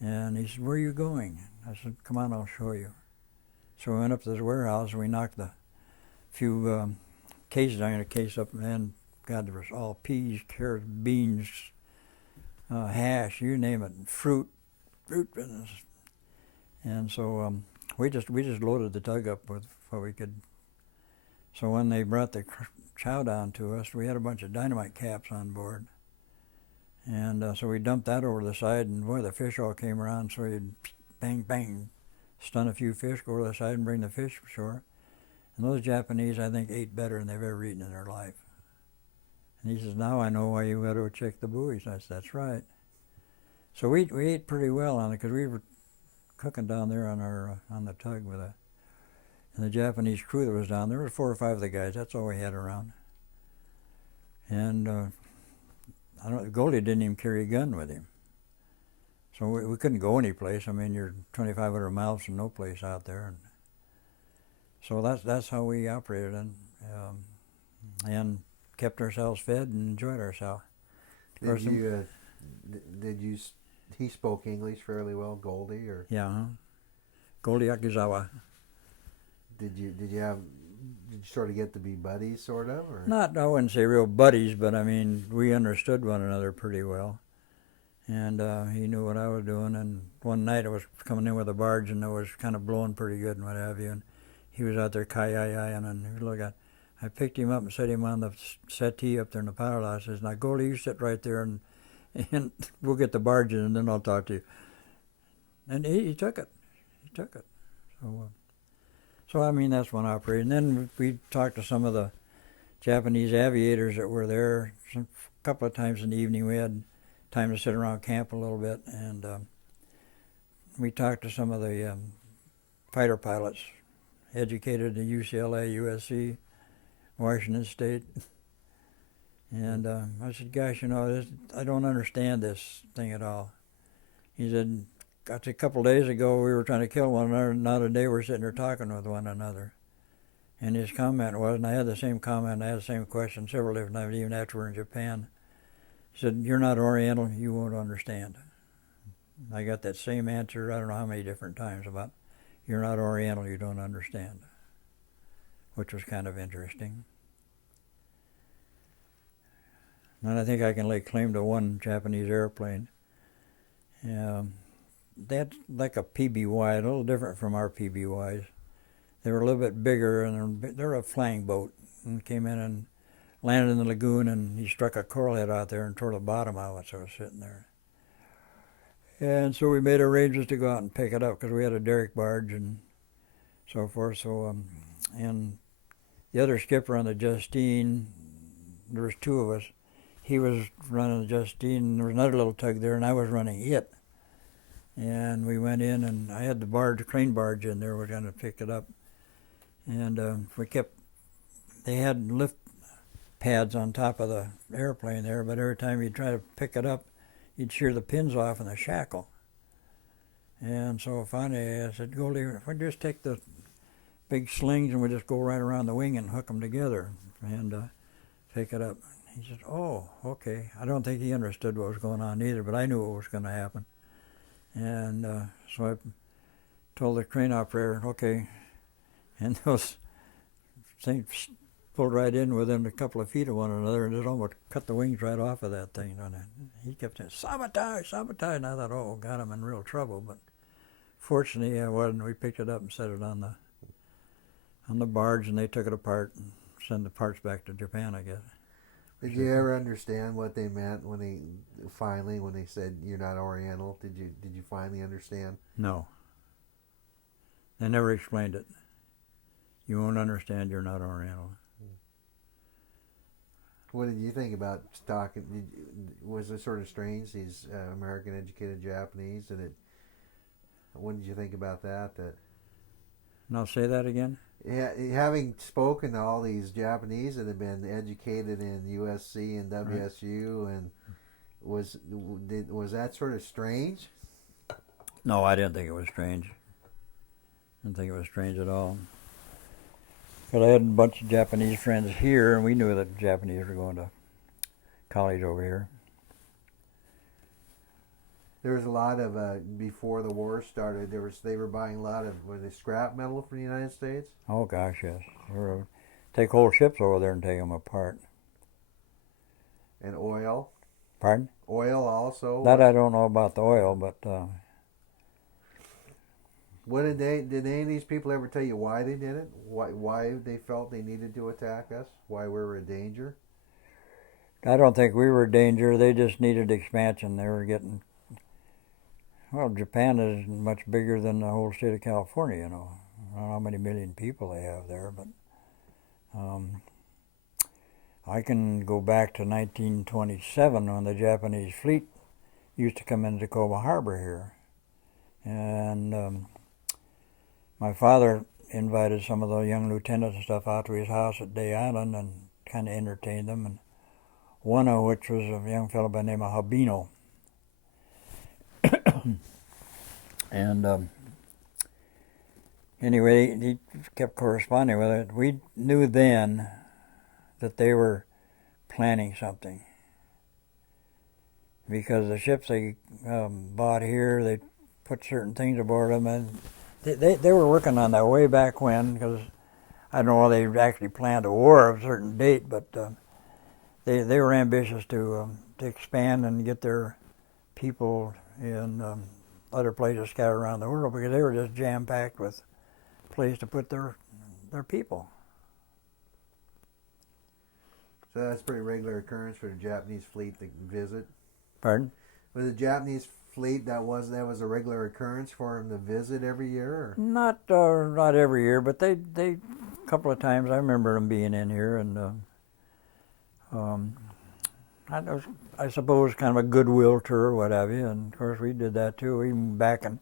And he said, where are you going? I said, come on, I'll show you. So we went up to this warehouse, and we knocked the few cases. I'm going to case up, and then, God, there was all peas, carrots, beans, hash, you name it, fruit business. And so we just loaded the tug up with what we could. So when they brought the chow down to us, we had a bunch of dynamite caps on board. And so we dumped that over the side, and boy, the fish all came around, so you'd bang, bang, stun a few fish, go over the side and bring the fish ashore. And those Japanese, I think, ate better than they've ever eaten in their life. And he says, now I know why you got to check the buoys. I said, that's right. So we ate pretty well on it, because we were cooking down there on the tug with and the Japanese crew that was down there. There were 4 or 5 of the guys. That's all we had around. And Goldie didn't even carry a gun with him. So we couldn't go any place. I mean, you're 2,500 miles from no place out there. And so that's how we operated and kept ourselves fed and enjoyed ourselves. He spoke English fairly well, Goldie, or? Yeah, Goldie Akizawa. Did you sort of get to be buddies, sort of, or? Not, I wouldn't say real buddies, but I mean, we understood one another pretty well. And he knew what I was doing. And one night I was coming in with a barge, and it was kind of blowing pretty good and what have you. And he was out there kayaking, and look at. I picked him up and set him on the settee up there in the power house. I says, now Goldie, you sit right there, and we'll get the barge in, and then I'll talk to you. And he took it. He took it. So I mean, that's one operation. And then we talked to some of the Japanese aviators that were there. A couple of times in the evening we had time to sit around camp a little bit, and we talked to some of the fighter pilots, educated at UCLA, USC, Washington State. And I said, gosh, I don't understand this thing at all. He said, a couple of days ago we were trying to kill one another, and now today we're sitting there talking with one another. And his comment was, and I had the same comment, I had the same question several different times, even after we were in Japan. He said, you're not Oriental, you won't understand. I got that same answer, I don't know how many different times, about you're not Oriental, you don't understand, which was kind of interesting. And I think I can lay claim to one Japanese airplane. That's like a PBY, a little different from our PBYs. They were a little bit bigger, and they're a flying boat, and came in and landed in the lagoon, and he struck a coral head out there and tore the bottom out as I was sitting there. And so we made arrangements to go out and pick it up, because we had a derrick barge and so forth. So, and the other skipper on the Justine, there was 2 of us. He was running the Justine, and there was another little tug there, and I was running it. And we went in, and I had the crane barge in there. We're going to pick it up. And they had lift pads on top of the airplane there, but every time you'd try to pick it up, you'd shear the pins off in the shackle. And so finally I said, Goldie, if we just take the big slings and we just go right around the wing and hook them together and pick it up. He said, oh, okay. I don't think he understood what was going on either, but I knew what was going to happen. And so I told the crane operator, okay. And those things pulled right in within a couple of feet of one another, and it almost cut the wings right off of that thing. And he kept saying, sabotage, sabotage. And I thought, oh, God, I'm in real trouble. But fortunately, I wasn't. We picked it up and set it on the barge, and they took it apart and sent the parts back to Japan, I guess. Did you ever understand what they meant when they said you're not Oriental? Did you finally understand? No. They never explained it. You won't understand, you're not Oriental. What did you think about talking? Was it sort of strange, these American educated Japanese, and it? What did you think about that? That Now say that again. having spoken to all these Japanese that have been educated in USC and WSU, right. And was that sort of strange? No, I didn't think it was strange. I didn't think it was strange at all. But I had a bunch of Japanese friends here, and we knew that the Japanese were going to college over here. There was a lot of before the war started. They were buying a lot of scrap metal from the United States. Oh gosh, yes. They were take whole ships over there and take them apart. And oil. Pardon? Oil also. That I don't know about the oil, but. What did any of these people ever tell you why they did it? Why they felt they needed to attack us? Why we were a danger? I don't think we were a danger. They just needed expansion. They were getting. Well, Japan is much bigger than the whole state of California, you know. I don't know how many million people they have there, but I can go back to 1927 when the Japanese fleet used to come into Tacoma Harbor here. And my father invited some of the young lieutenants and stuff out to his house at Day Island and kind of entertained them, and one of which was a young fellow by the name of Habino. And anyway, he kept corresponding with it. We knew then that they were planning something, because the ships they bought here, they put certain things aboard them, and they were working on that way back when, because I don't know whether they actually planned a war of a certain date, but they were ambitious to expand and get their people in other places scattered around the world, because they were just jam-packed with place to put their people. So that's a pretty regular occurrence for the Japanese fleet to visit. Pardon? Was the Japanese fleet that was a regular occurrence for them to visit every year? Or? Not every year, but they a couple of times I remember them being in here, and I suppose kind of a goodwill tour or what have you, and of course we did that too, even back in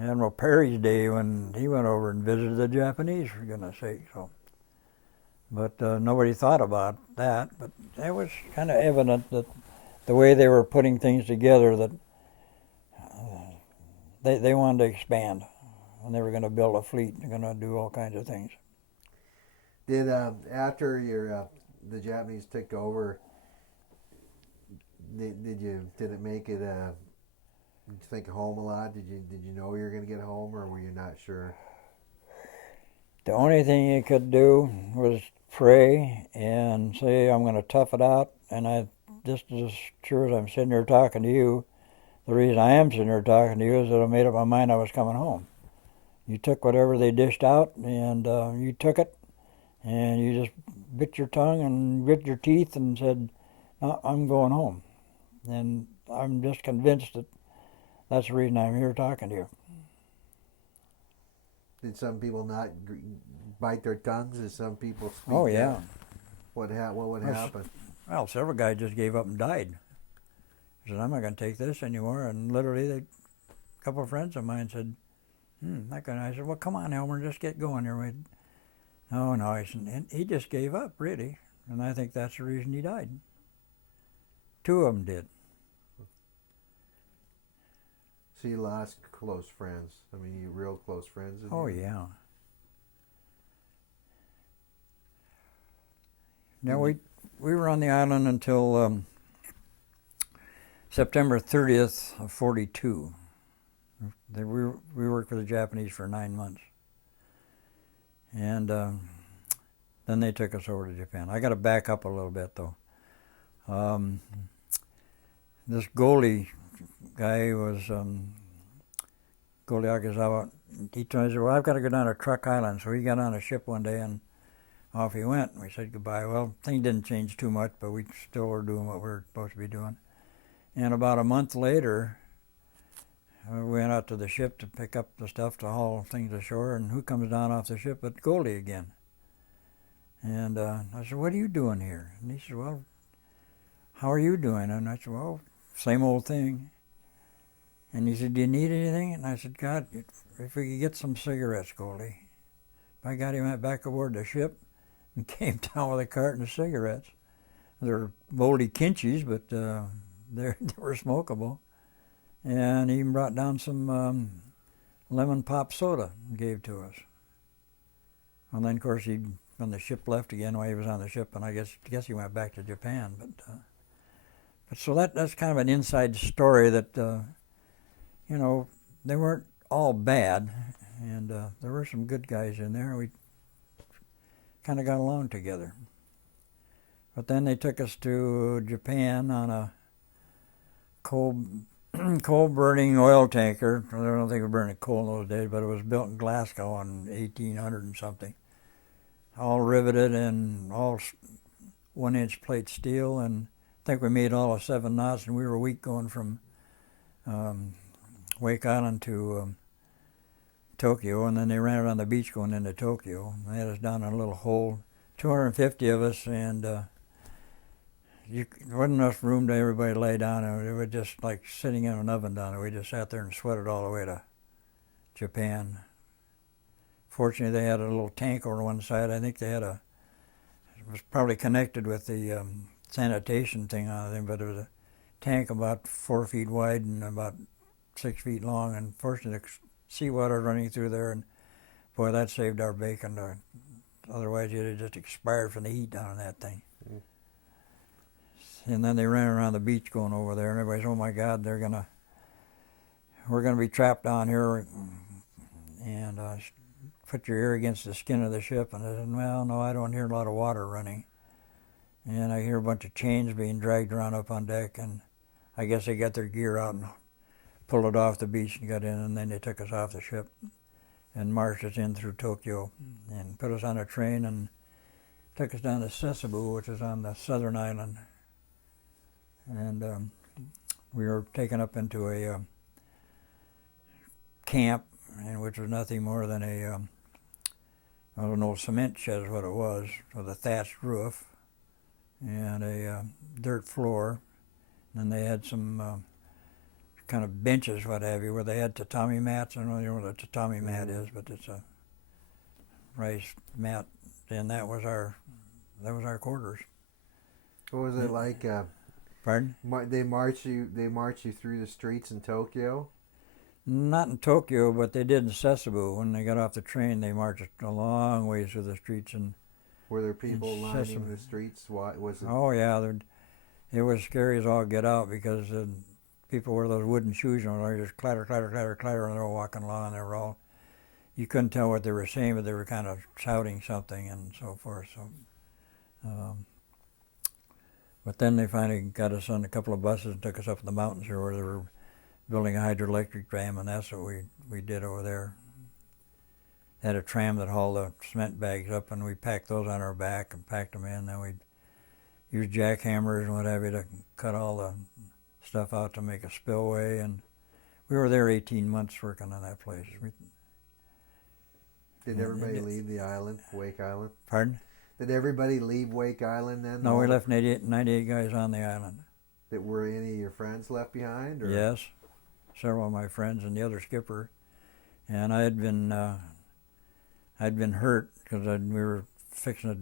Admiral Perry's day when he went over and visited the Japanese, for goodness sake. So, but nobody thought about that, but it was kind of evident that the way they were putting things together, that they wanted to expand, and they were going to build a fleet, they're going to do all kinds of things. Did after the Japanese took over, did it make it? Did you think of home a lot? Did you know you were going to get home, or were you not sure? The only thing you could do was pray and say, I'm going to tough it out, and I just as sure as I'm sitting here talking to you, the reason I am sitting here talking to you is that I made up my mind I was coming home. You took whatever they dished out, and you took it, and you just bit your tongue and grit your teeth and said, no, I'm going home. And I'm just convinced that that's the reason I'm here talking to you. Did some people not bite their tongues? Did some people speak? Oh, yeah. What would happen? Well, several guys just gave up and died. I said, I'm not going to take this anymore. And literally, a couple of friends of mine said, that guy. I said, well, come on, Elmer, just get going here. No, I said, and he just gave up, really. And I think that's the reason he died. Two of them did. So you lost close friends. I mean, you real close friends. Oh, yeah. Now, we were on the island until September 30th of 42. We worked for the Japanese for 9 months. And then they took us over to Japan. I got to back up a little bit, though. This Goldie guy was Goldie Akizawa. He told me, well, I've got to go down to Truck Island. So he got on a ship one day and off he went. We said goodbye. Well, things didn't change too much, but we still were doing what we were supposed to be doing. And about a month later, we went out to the ship to pick up the stuff to haul things ashore, and who comes down off the ship but Goldie again. And I said, what are you doing here? And he said, well, how are you doing? And I said, well, same old thing. And he said, do you need anything? And I said, God, if we could get some cigarettes, Goldie. By God, he went back aboard the ship and came down with a carton of cigarettes. They're moldy Kinchies, but they were smokable. And he even brought down some lemon pop soda and gave to us. And then, of course, when the ship left again, while he was on the ship, and I guess he went back to Japan. But so that's kind of an inside story that, they weren't all bad, and there were some good guys in there. We kind of got along together. But then they took us to Japan on a coal-burning oil tanker. I don't think we were burning coal in those days, but it was built in Glasgow in 1800 and something. All riveted and all 1-inch plate steel, and I think we made all of 7 knots, and we were a week going from Wake Island to Tokyo, and then they ran it on the beach going into Tokyo. They had us down in a little hole, 250 of us, and there wasn't enough room to everybody lay down. It was just like sitting in an oven down there. We just sat there and sweated all the way to Japan. Fortunately, they had a little tank on one side. I think it was probably connected with the sanitation thing on it, but it was a tank about 4 feet wide and about 6 feet long, and fortunately the seawater running through there, and boy, that saved our bacon. Otherwise, you'd have just expired from the heat down in that thing. Mm. And then they ran around the beach going over there, and everybody's, oh my God, we're gonna be trapped down here, and put your ear against the skin of the ship. And I said, well, no, I don't hear a lot of water running. And I hear a bunch of chains being dragged around up on deck, and I guess they got their gear out and pulled it off the beach and got in, and then they took us off the ship and marched us in through Tokyo and put us on a train and took us down to Sasebo, which is on the southern island. And we were taken up into a camp, which was nothing more than an old cement shed is what it was, with a thatched roof and a dirt floor. And they had some kind of benches, what have you, where they had tatami mats. I don't know what a tatami mat is, but it's a rice mat, and that was our quarters. What was it like? Pardon? They march you through the streets in Tokyo? Not in Tokyo, but they did in Sasebo. When they got off the train, they marched a long ways through the streets. And were there people lining the streets? What was it? Oh yeah, it was scary as all get out, because people wear those wooden shoes, and they just clatter, clatter, clatter, clatter, and they're all walking along. They were all, you couldn't tell what they were saying, but they were kind of shouting something and so forth. So, but then they finally got us on a couple of buses and took us up in the mountains here, where they were building a hydroelectric dam, and that's what we did over there. Had a tram that hauled the cement bags up, and we packed those on our back and packed them in. Then we'd use jackhammers and what have you to cut all the stuff out to make a spillway, and we were there 18 months working on that place. Did everybody leave the island, Wake Island? Pardon? Did everybody leave Wake Island then? No, we left 98 guys on the island. Were any of your friends left behind? Or? Yes, several of my friends and the other skipper. And I'd been hurt because we were fixing a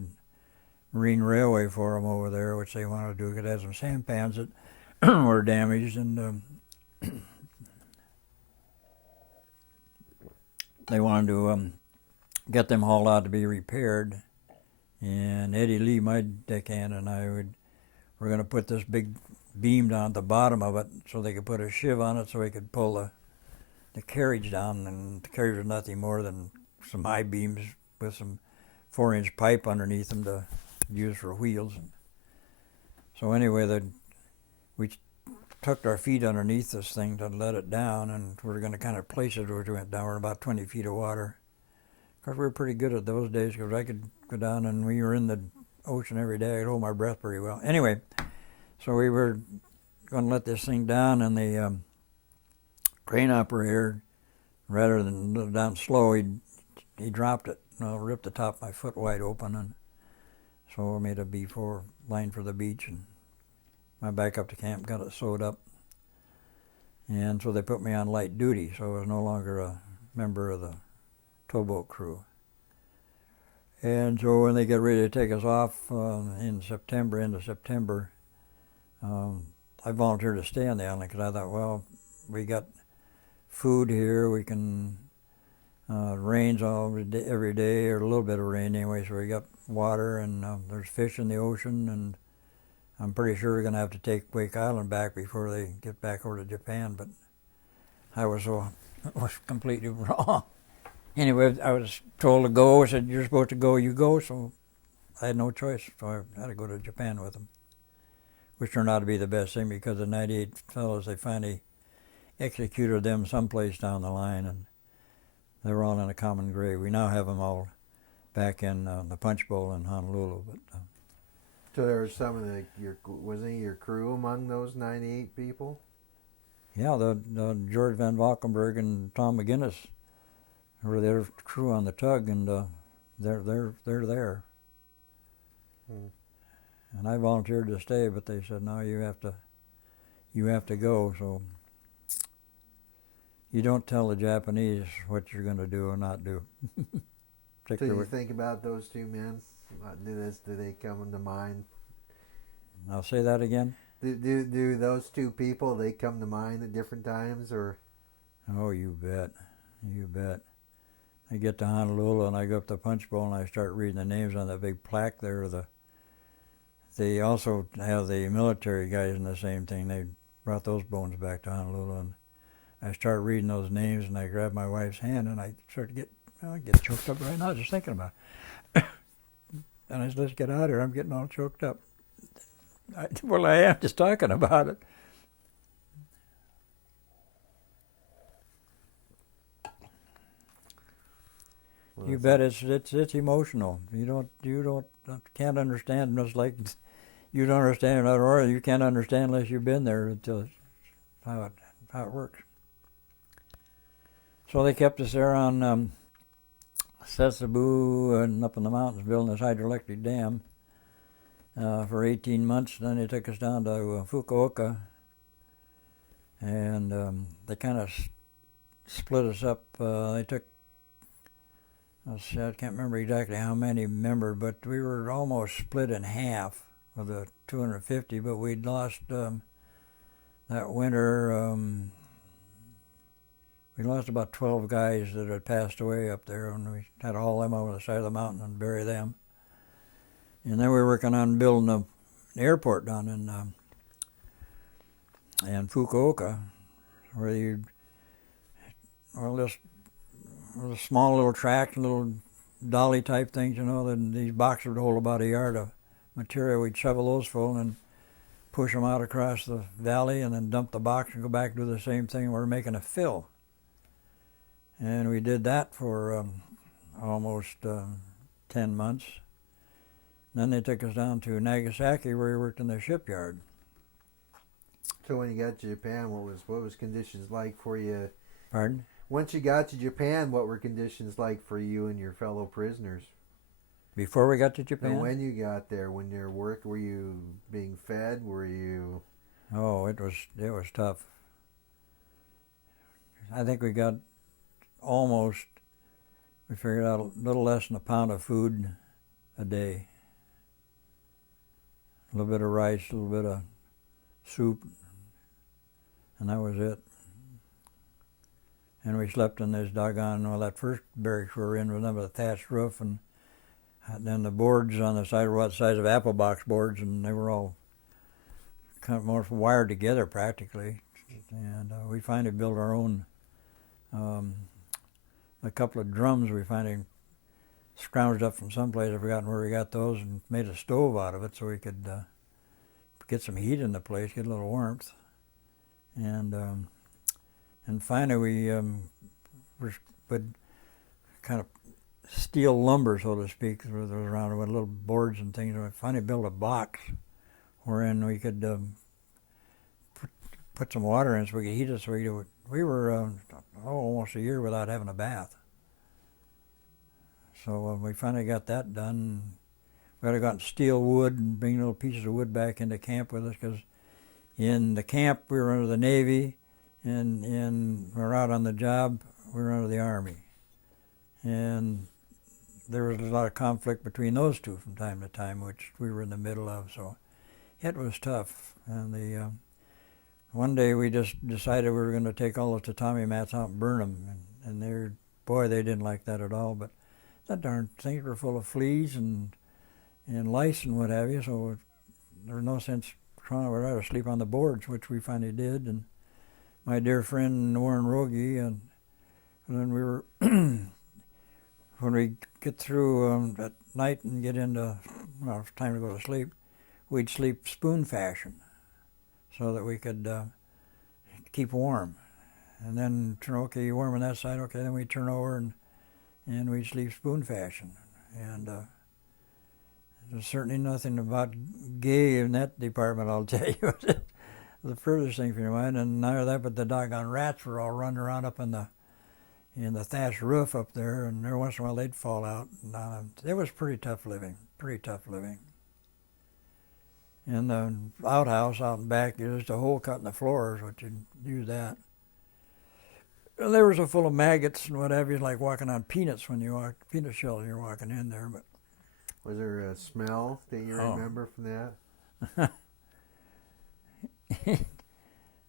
marine railway for them over there, which they wanted to do. It had some sampans that were damaged, and they wanted to get them hauled out to be repaired. And Eddie Lee, my deckhand, and I were going to put this big beam down at the bottom of it so they could put a shiv on it so we could pull the carriage down. And the carriage was nothing more than some high beams with some 4-inch pipe underneath them to use for wheels. So anyway, we tucked our feet underneath this thing to let it down, and we were going to kind of place it where we went down. We're about 20 feet of water. Of course, we were pretty good at those days, because I could go down, and we were in the ocean every day. I could hold my breath pretty well. Anyway, so we were going to let this thing down, and the crane operator, rather than let it down slow, he dropped it. Ripped the top of my foot wide open, and So I made a B4 line for the beach and went back up to camp, got it sewed up. And so they put me on light duty, so I was no longer a member of the towboat crew. And so when they get ready to take us off in September, end of September, I volunteered to stay on the island because I thought, well, we got food here, we can rains every day, or a little bit of rain anyway, so we got water, and there's fish in the ocean, and I'm pretty sure we're going to have to take Wake Island back before they get back over to Japan, but I was completely wrong. Anyway, I was told to go. I said, you're supposed to go, you go, so I had no choice, so I had to go to Japan with them, which turned out to be the best thing because the 98 fellows, they finally executed them someplace down the line, and they were all in a common grave. We now have them all back in the Punch Bowl in Honolulu. But so there was some of wasn't your crew among those 98 people? Yeah, the George Van Valkenburg and Tom McGinnis were their crew on the tug, and they're there. Hmm. And I volunteered to stay, but they said, no, you have to go. So you don't tell the Japanese what you're going to do or not do. So you think about those two men? Do they come to mind? I'll say that again. Do those two people, they come to mind at different times, or? Oh, you bet. I get to Honolulu and I go up to Punch Bowl and I start reading the names on that big plaque there. They also have the military guys in the same thing. They brought those bones back to Honolulu, and I start reading those names, and I grab my wife's hand and I start to get choked up right now just thinking about it. And I said, let's get out of here. I'm getting all choked up. I am just talking about it. Well, you bet it's emotional. You can't understand. Just like you don't understand another order, you can't understand unless you've been there until how it works. So they kept us there on Setsubu and up in the mountains building this hydroelectric dam for 18 months. Then they took us down to Fukuoka, and they kind of split us up. They took, I can't remember exactly how many members, but we were almost split in half of the 250, but we'd lost that winter. We lost about 12 guys that had passed away up there, and we had to haul them over the side of the mountain and bury them. And then we were working on building an airport down in Fukuoka, where just small little tracks, little dolly type things, then these boxes would hold about a yard of material. We'd shovel those full and push them out across the valley and then dump the box and go back and do the same thing. We're making a fill. And we did that for almost 10 months. Then they took us down to Nagasaki, where we worked in the shipyard. So when you got to Japan, what was conditions like for you? Pardon? Once you got to Japan, what were conditions like for you and your fellow prisoners? Before we got to Japan? And when you got there, when your work, were you being fed? Were you? Oh, it was tough. I think we got we figured out a little less than a pound of food a day. A little bit of rice, a little bit of soup, and that was it. And we slept in this that first barracks we were in was under the thatched roof, and then the boards on the side were the size of apple box boards, and they were all kind of more wired together practically. And we finally built our own, a couple of drums we finally scrounged up from someplace. I've forgotten where we got those, and made a stove out of it so we could get some heat in the place, get a little warmth. And finally we would kind of steel lumber, so to speak, around with little boards and things. And we finally built a box wherein we could put some water in so we could heat it. So we were almost a year without having a bath. So we finally got that done. we had gotten steel wood and bring little pieces of wood back into camp with us, because in the camp we were under the Navy, and when we were out on the job we were under the Army. And there was a lot of conflict between those two from time to time, which we were in the middle of, so it was tough. And one day we just decided we were going to take all the tatami mats out and burn them, and they didn't like that at all. But that darn things were full of fleas and lice and what have you, so there was no sense trying to sleep on the boards, which we finally did. And my dear friend Warren Rogie, and then we were when we get through at night and get into, well, it's time to go to sleep, we'd sleep spoon fashion so that we could keep warm. And then okay, you're warm on that side, okay, then we'd turn over and we'd sleep spoon fashion. And there's certainly nothing about gay in that department, I'll tell you. The furthest thing from your mind. And neither that, but the doggone rats were all running around up in the thatched roof up there, and every once in a while they'd fall out. It was pretty tough living. And the outhouse out in back, there's just a hole cut in the floor, so you'd use that. And there was a full of maggots and what have you, like walking on peanuts when you walked, peanut shells when you're walking in there. But was there a smell that you remember from that?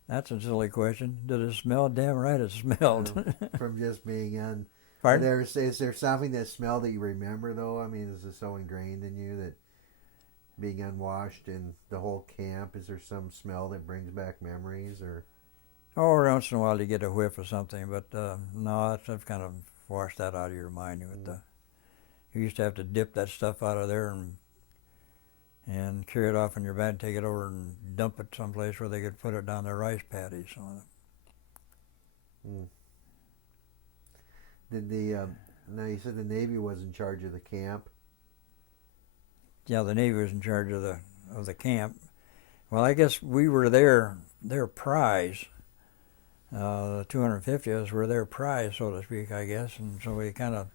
That's a silly question. Did it smell? Damn right it smelled. From just being in. Pardon? Is there something that smell that you remember, though? I mean, is it so ingrained in you that being unwashed in the whole camp, is there some smell that brings back memories? Or every once in a while you get a whiff of something, but no, I've kind of washed that out of your mind. You used to have to dip that stuff out of there and carry it off in your bag, take it over and dump it someplace where they could put it down their rice paddies. Now you said the Navy was in charge of the camp. Yeah, the Navy was in charge of the camp. Well, I guess we were their prize. The 250th were their prize, so to speak, I guess, and so we kind of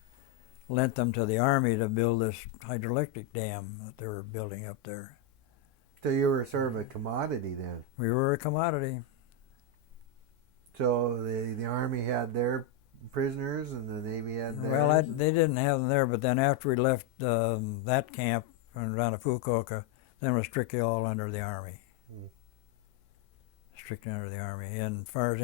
lent them to the Army to build this hydroelectric dam that they were building up there. So you were sort of a commodity then? We were a commodity. So the Army had their prisoners and the Navy had theirs? Well, they didn't have them there, but then after we left that camp and around to Fukuoka, then it was strictly all under the Army. Strictly under the Army. And as far as